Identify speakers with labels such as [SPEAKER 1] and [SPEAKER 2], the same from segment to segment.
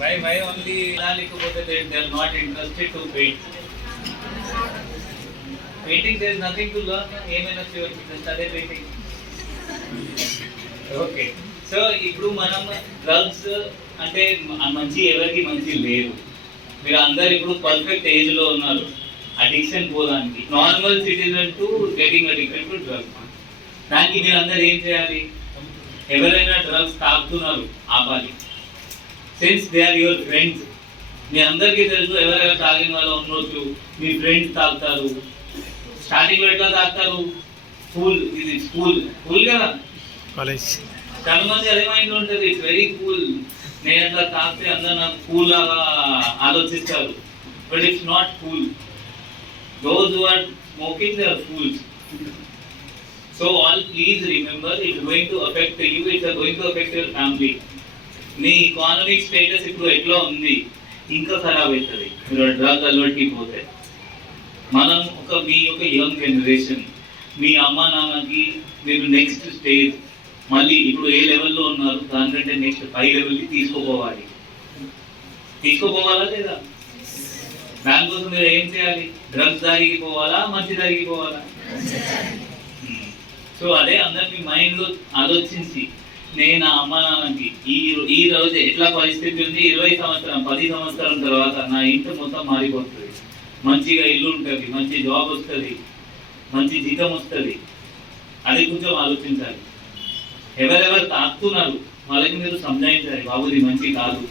[SPEAKER 1] Why, why only లేకపోతే they, they are not interested to paint? Painting there is nothing to learn. ఏమైనా చేయవచ్చు just అదే painting. Okay so ఇప్పుడు మనం drugs అంటే మంచి ఎవరికి మంచి లేదు మీరు అందరు ఇప్పుడు పర్ఫెక్ట్ ఏజ్లో ఉన్నారు. Addiction పోదానికి. Normal citizen to getting addiction to drugs దానికి మీరు అందరు ఏం చేయాలి? ఎవరైనా డ్రగ్స్ తాగుతున్నారు ఆపాలి. Since they are your friends మీ అందరికీ తెలుసు ఎవరైనా తాగిన వాళ్ళు ఉండొచ్చు. మీ ఫ్రెండ్స్ తాగుతారు. స్టార్టింగ్లో ఎట్లా తాగుతారు? స్కూల్ ఇది స్కూల్ స్కూల్ కదా?
[SPEAKER 2] కాలేజ్
[SPEAKER 1] చాలా మంది అదే మైండ్ ఉంటుంది. ఇట్స్ వెరీ కూల్ నేను అట్లా తాగితే అందరు నాకు కూల్ లాగా ఆలోచిస్తారు. But it's not cool those are smoking they are fools so all please remember it's going to affect you it's going to affect your family మీ ఎకానమిక్ స్టేటస్ ఇప్పుడు ఎట్లా ఉంది? ఇంకా ఖరాబ్ అవుతుంది. మీరు డ్రగ్ అలవాటుకి పోతే. మనం ఒక మీ యొక్క యంగ్ జనరేషన్ మీ అమ్మ నాన్నకి మీరు నెక్స్ట్ స్టేజ్ మళ్ళీ ఇప్పుడు ఏ లెవెల్లో ఉన్నారు దానికంటే నెక్స్ట్ పై లెవెల్కి తీసుకుపోవాలి. తీసుకుపోవాలా లేదా? దానికోసం మీరు ఏం చేయాలి? డ్రగ్స్ దారికి పోవాలా మంచి దారికి పోవాలా? సో అదే అందరు మీ మైండ్లో ఆలోచించి నేను నా అమ్మ నాన్నకి? ఈ ఈ రోజు ఎట్లా పరిస్థితి ఉంది? ఇరవై సంవత్సరం పది సంవత్సరం తర్వాత నా ఇంటి మొత్తం మారిపోతుంది. మంచిగా ఇల్లు ఉంటుంది మంచి జాబ్ వస్తుంది మంచి జీతం వస్తుంది. అది కొంచెం ఆలోచించాలి. ఎవరెవరు తాకుతున్నారు వాళ్ళకి మీరు సంజాయించాలి. బాబుది మంచి కాదు.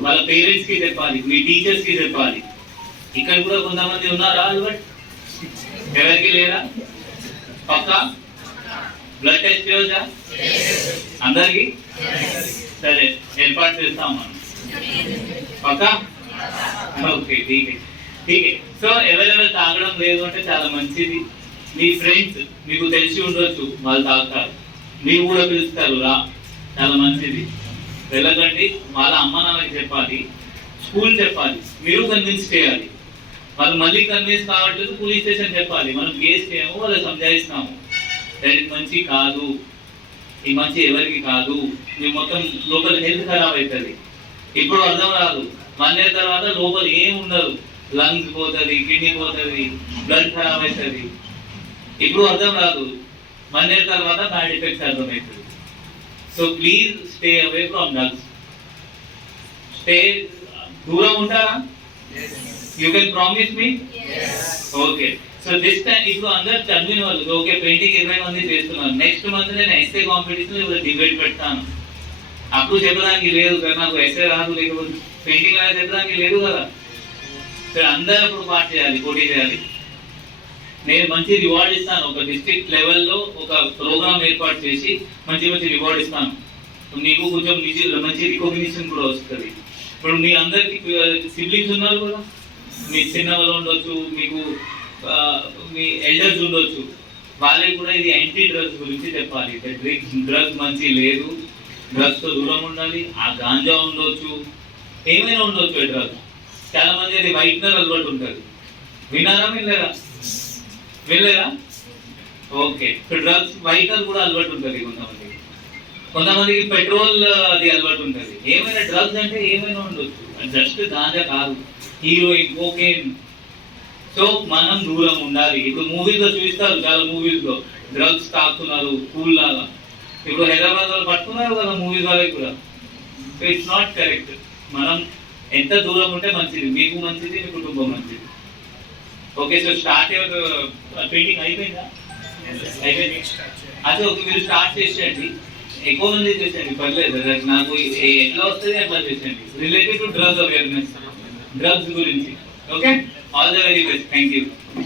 [SPEAKER 1] వాళ్ళ పేరెంట్స్కి చెప్పాలి మీ టీచర్స్కి చెప్పాలి. ఇక్కడ కూడా కొంతమంది ఉన్నారా అలవాటు ఎవరికి లేరా? పక్కా? బ్లడ్ టెస్ట్ చేయొచ్చా? అందరికి? సరే ఏర్పాటు చేస్తాం మనం. పక్కా? ఓకే ఠీకే ఠీకే సో ఎవరెవరు తాగడం లేదు అంటే చాలా మంచిది. మీ ఫ్రెండ్స్ మీకు తెలిసి ఉండొచ్చు వాళ్ళు తాగుతారు. మీరు కూడా పిలుస్తారు రా. చాలా మంచిది. వెళ్ళకండి వాళ్ళ అమ్మ నాన్నకి చెప్పాలి స్కూల్ చెప్పాలి మీరు కన్విన్స్ చేయాలి. వాళ్ళు మళ్ళీ కన్విన్స్ కావట్లేదు పోలీస్ స్టేషన్ చెప్పాలి. మనం కేసు చేయము వాళ్ళు సంజాయిస్తాము. ఇది మంచి కాదు. ఈ మంచి ఎవరికి కాదు. మీ మొత్తం లోపల హెల్త్ ఖరాబ్ అవుతుంది ఇప్పుడు అర్థం రాదు. ఇయర్ తర్వాత లోపల ఏం ఉండదు. లంగ్స్ పోతుంది కిడ్నీ పోతుంది బ్లడ్ ఖరాబ్ అవుతుంది ఇప్పుడు అర్థం రాదు. ఇయర్ తర్వాత బ్యాడ్ ఎఫెక్ట్స్ అర్థమవుతుంది. So please stay away from drugs stay దూరం ఉంటారా? You can promise me okay so this time ఇప్పుడు అందరు చదివిన వాళ్ళు. ఓకే పెయింటింగ్ ఇరవై మంది చేస్తున్నారు. నెక్స్ట్ మంత్ నేను ఎస్ఏ కాంపిటీషన్ ఇప్పుడు డిబేట్ పెడతాను. అప్పుడు చెప్పడానికి లేదు కదా నాకు ఎస్ఏ రాదు లేకపోతే పెయింటింగ్ అనేది చెప్పడానికి లేదు కదా. సరే అందరూ ఇప్పుడు పార్ట్ చేయాలి పోటీ చేయాలి. నేను మంచి రివార్డ్ ఇస్తాను. ఒక డిస్ట్రిక్ట్ లెవెల్లో ఒక ప్రోగ్రామ్ ఏర్పాటు చేసి మంచి మంచి రివార్డ్ ఇస్తాను. మీకు కొంచెం నిజ మంచి రికగ్నిషన్ కూడా వస్తుంది. ఇప్పుడు మీ అందరికి సిబ్లింగ్స్ ఉన్నారు కదా. మీ చిన్న వాళ్ళు ఉండొచ్చు మీకు మీ ఎల్డర్స్ ఉండొచ్చు. వాళ్ళకి కూడా ఇది యాంటీ డ్రగ్స్ గురించి చెప్పాలి. డ్రగ్స్ డ్రగ్స్ మంచి లేదు. డ్రగ్స్తో దూరం ఉండాలి. ఆ గాంజా ఉండొచ్చు. ఏమైనా ఉండొచ్చు డ్రగ్స్ చాలా మంది అది వైట్నర్ అలవాటు ఉంటుంది వినారా వినలేదా? వినలేదా? ఓకే. డ్రగ్స్ వైట్నర్ కూడా అలవాటు ఉంటుంది కొంతమందికి. కొంతమందికి పెట్రోల్ అది అలవాటు ఉంటుంది. ఏమైనా డ్రగ్స్ అంటే ఏమైనా ఉండొచ్చు. జస్ట్ గాంజా కాదు. హీరోయిన్ కోకేన్ సో మనం దూరం ఉండాలి. ఇప్పుడు మూవీస్లో చూపిస్తారు చాలా మూవీస్లో. డ్రగ్స్ తాకుతున్నారు కూల్ లాగా. ఇప్పుడు హైదరాబాద్ వాళ్ళు పట్టుకున్నారు కదా మూవీస్ వాళ్ళకి కూడా. సో ఇట్స్ నాట్ కరెక్ట్ మనం ఎంత దూరం ఉంటే మంచిది. మీకు మంచిది మీ కుటుంబం మంచిది. ఓకే సో స్టార్ట్ పెయింటింగ్ అయిపోయిందా? అయిపోయింది. అదే ఓకే మీరు స్టార్ట్ చేసేయండి. ఎక్కువ మంది చేసేయండి. పర్లేదు. నాకు ఎట్లా వస్తుంది అట్లా చేసేయండి. Related to drugs awareness drugs గురించి. Okay All the very best. Thank you.